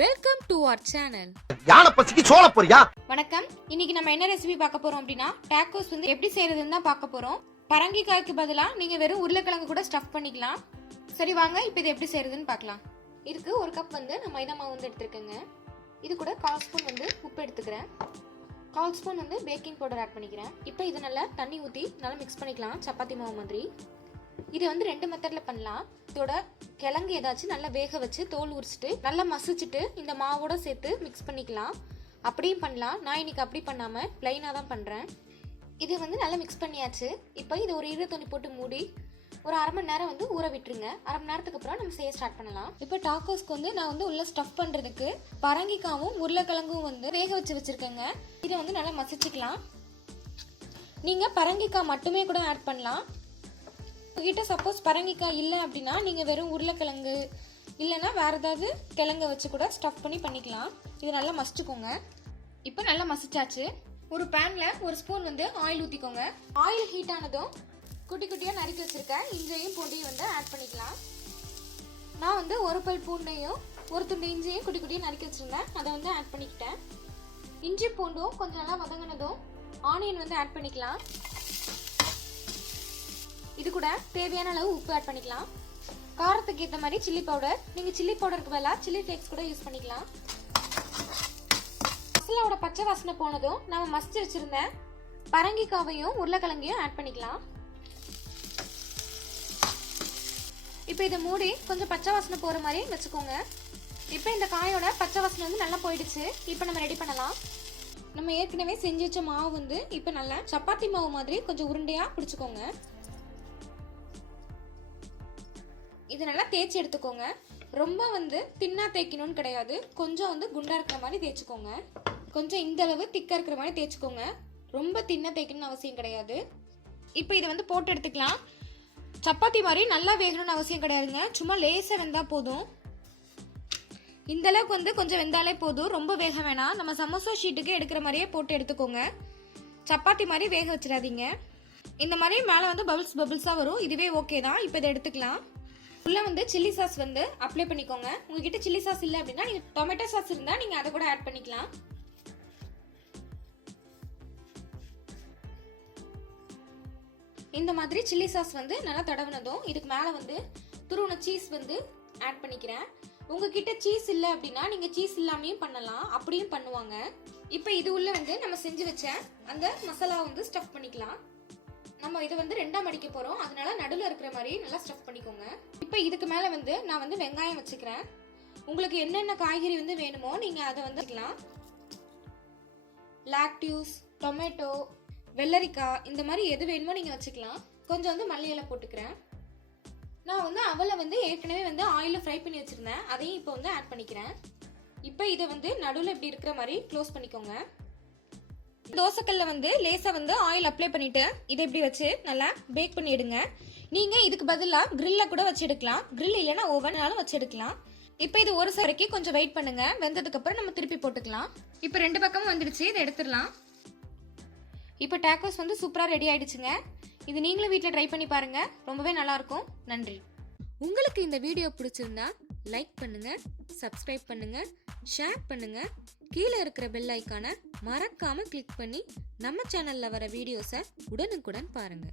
Welcome to our channel. யானை பசிக்கு சோள போறியா? வணக்கம். இன்னைக்கு நம்ம என்ன ரெசிபி பார்க்க போறோம் அப்படின்னா டாக்கோஸ் வந்து எப்படி செய்யறதுன்னு தான் பார்க்க போறோம். பரங்கிக்காய்க்கு பதிலா நீங்க வெறும் உருளைக்கிழங்கு கூட ஸ்டஃப் பண்ணிக்கலாம். சரி வாங்க இப்போ இது எப்படி செய்யறதுன்னு பார்க்கலாம். இதுக்கு ஒரு கப் வந்து நான் மைதா மாவு வந்து எடுத்துருக்கேங்க. இது கூட 1/4 ஸ்பூன் வந்து உப்பு எடுத்துக்கிறேன். 1/4 ஸ்பூன் வந்து பேக்கிங் பவுடர் ஆட் பண்ணிக்கிறேன். இப்போ இது நல்லா தண்ணி ஊற்றி நல்லா மிக்ஸ் பண்ணிக்கலாம் சப்பாத்தி மாவு மாதிரி. இது வந்து 2 மெத்தட்ல பண்ணலாம். இதோட கிழங்கு ஏதாச்சும் நல்லா வேக வச்சு தோல் உரிச்சிட்டு நல்லா மசிச்சுட்டு இந்த மாவோட சேர்த்து மிக்ஸ் பண்ணிக்கலாம். அப்படியும் பண்ணலாம். நான் இன்னைக்கு அப்படி பண்ணாம பிளைனாக தான் பண்றேன். இது வந்து நல்லா மிக்ஸ் பண்ணியாச்சு. இப்போ இது ஒரு ஈரத்துணி போட்டு மூடி ஒரு 1/2 மணி நேரம் வந்து ஊற விட்டுருங்க. 1/2 மணி நேரத்துக்கு அப்புறம் நம்ம செய்ய ஸ்டார்ட் பண்ணலாம். இப்போ டாக்கோஸ்க்கு வந்து நான் வந்து உள்ள ஸ்டஃப் பண்றதுக்கு பரங்கிக்காவும் உருளைக்கிழங்கும் வந்து வேக வச்சு வச்சிருக்கேங்க. இதை வந்து நல்லா மசிச்சுக்கலாம். நீங்க பரங்கிக்காய் மட்டுமே கூட ஆட் பண்ணலாம். உங்ககிட்ட சப்போஸ் பரங்கிக்காய் இல்லை அப்படின்னா நீங்கள் வெறும் உருளைக்கிழங்கு இல்லைன்னா வேறு ஏதாவது கிழங்கு வச்சு கூட ஸ்டஃப் பண்ணிக்கலாம். இது நல்லா மசிச்சுக்கோங்க. இப்போ நல்லா மசிச்சாச்சு. ஒரு பேனில் ஒரு ஸ்பூன் வந்து ஆயில் ஊற்றிக்கோங்க. ஆயில் ஹீட் ஆனதும் குட்டி குட்டியாக நறுக்கி வச்சுருக்கேன் இஞ்சியையும் பூண்டையும் வந்து ஆட் பண்ணிக்கலாம். நான் வந்து ஒரு பல் பூண்டையும் ஒரு துண்டு இஞ்சியையும் குட்டி குட்டியாக நறுக்கி வச்சுருந்தேன். அதை வந்து ஆட் பண்ணிக்கிட்டேன். இஞ்சி பூண்டும் கொஞ்சம் நல்லா வதங்கினதும் ஆனியன் வந்து ஆட் பண்ணிக்கலாம். இது கூட தேவையான அளவு உப்பு ஆட் பண்ணிக்கலாம். காரத்துக்கு ஏற்ற மாதிரி சில்லி பவுடர். நீங்கள் சில்லி பவுடருக்கு பதிலாக சில்லி ஃப்ளேக்ஸ் கூட யூஸ் பண்ணிக்கலாம். மசாலாவோட பச்சை வாசனை போனதும் நம்ம மசிச்சு வச்சிருந்த பரங்கிக்காவையும் உருளைக்கிழங்கையும் ஆட் பண்ணிக்கலாம். இப்போ இதை மூடி கொஞ்சம் பச்சை வாசனை போகிற மாதிரி வச்சுக்கோங்க. இப்போ இந்த காயோட பச்சை வாசனை வந்து நல்லா போயிடுச்சு. இப்போ நம்ம ரெடி பண்ணலாம். நம்ம ஏற்கனவே செஞ்சு வச்ச மாவு வந்து இப்போ நல்லா சப்பாத்தி மாவு மாதிரி கொஞ்சம் உருண்டையாக பிடிச்சிக்கோங்க. இது நல்லா தேய்ச்சி எடுத்துக்கோங்க. ரொம்ப வந்து தின்னா தேய்க்கணும்னு கிடையாது. கொஞ்சம் வந்து குண்டா இருக்கிற மாதிரி தேய்ச்சிக்கோங்க. கொஞ்சம் இந்த அளவு திக்கா இருக்கிற மாதிரி தேய்ச்சிக்கோங்க. ரொம்ப தின்னா தேய்க்கணும்னு அவசியம் கிடையாது. இப்போ இதை வந்து போட்டு எடுத்துக்கலாம். சப்பாத்தி மாதிரி நல்லா வேகணும்னு அவசியம் கிடையாதுங்க. சும்மா லேசாக வெந்தா போதும். இந்த அளவுக்கு வந்து கொஞ்சம் வெந்தாலே போதும். ரொம்ப வேக வேணாம். நம்ம சமோசா ஷீட்டுக்கு எடுக்கிற மாதிரியே போட்டு எடுத்துக்கோங்க. சப்பாத்தி மாதிரி வேக வச்சிடாதீங்க. இந்த மாதிரி மேலே வந்து பபிள்ஸாக வரும். இதுவே ஓகே தான். இப்போ இதை எடுத்துக்கலாம். உள்ள வந்து சில்லி சாஸ் வந்து அப்ளை பண்ணிக்கோங்க. உங்ககிட்ட சில்லி சாஸ் இல்லை அப்படின்னா நீங்க டொமேட்டோ சாஸ் இருந்தா நீங்க அதை கூட ஆட் பண்ணிக்கலாம். இந்த மாதிரி சில்லி சாஸ் வந்து நல்லா தடவினதும் இதுக்கு மேல வந்து துருவன சீஸ் வந்து ஆட் பண்ணிக்கிறேன். உங்ககிட்ட சீஸ் இல்லை அப்படின்னா நீங்க சீஸ் இல்லாமையும் பண்ணலாம். அப்படியும் பண்ணுவாங்க. இப்போ இது உள்ள வந்து நம்ம செஞ்சு வச்ச அந்த மசாலா வந்து ஸ்டஃப் பண்ணிக்கலாம். நம்ம இதை வந்து 2ஆ மடிக்க போறோம். அதனால நடுவில் இருக்கிற மாதிரி நல்லா ஸ்டஃப் பண்ணிக்கோங்க. இப்போ இதுக்கு மேல வந்து நான் வந்து வெங்காயம் வச்சுக்கிறேன். உங்களுக்கு என்னென்ன காய்கறி வந்து வேணுமோ நீங்க அதை வந்து வச்சுக்கலாம். லாக்டியூஸ், டொமேட்டோ, வெள்ளரிக்காய் இந்த மாதிரி எது வேணுமோ நீங்க வச்சுக்கலாம். கொஞ்சம் வந்து மல்லி இலை போட்டுக்கிறேன். நான் வந்து அவலை வந்து ஏற்கனவே வந்து ஆயிலில் ஃப்ரை பண்ணி வச்சிருந்தேன். அதையும் இப்போ வந்து ஆட் பண்ணிக்கிறேன். இப்போ இதை வந்து நடுவில் இப்படி இருக்கிற மாதிரி க்ளோஸ் பண்ணிக்கோங்க. தோசைக்கல்ல வந்து லேசா வந்து ஆயில் அப்ளை பண்ணிட்டு இதை இப்படி வச்சு நல்லா பேக் பண்ணி எடுங்க. நீங்க இதுக்கு பதிலாக கிரில்ல கூட வச்சு எடுக்கலாம். கிரில் இல்லைன்னா ஓவனாலும் வச்சு எடுக்கலாம். இப்போ இது ஒரு சரைக்கு கொஞ்சம் வெயிட் பண்ணுங்க. வெந்ததுக்கு அப்புறம் நம்ம திருப்பி போட்டுக்கலாம். இப்போ 2 பக்கமும் வந்துடுச்சு. இதை எடுத்துடலாம். இப்போ டாக்கோஸ் வந்து சூப்பரா ரெடி ஆயிடுச்சுங்க. இது நீங்களும் வீட்டில் ட்ரை பண்ணி பாருங்க. ரொம்பவே நல்லா இருக்கும். நன்றி. உங்களுக்கு இந்த வீடியோ பிடிச்சிருந்தா லைக் பண்ணுங்க, சப்ஸ்கிரைப் பண்ணுங்க, ஷேர் பண்ணுங்க. கீழே இருக்கிற பெல் ஐக்கானை மறக்காம கிளிக் பண்ணி நம்ம சேனல்ல வர வீடியோஸை உடனுக்குடன் பாருங்க.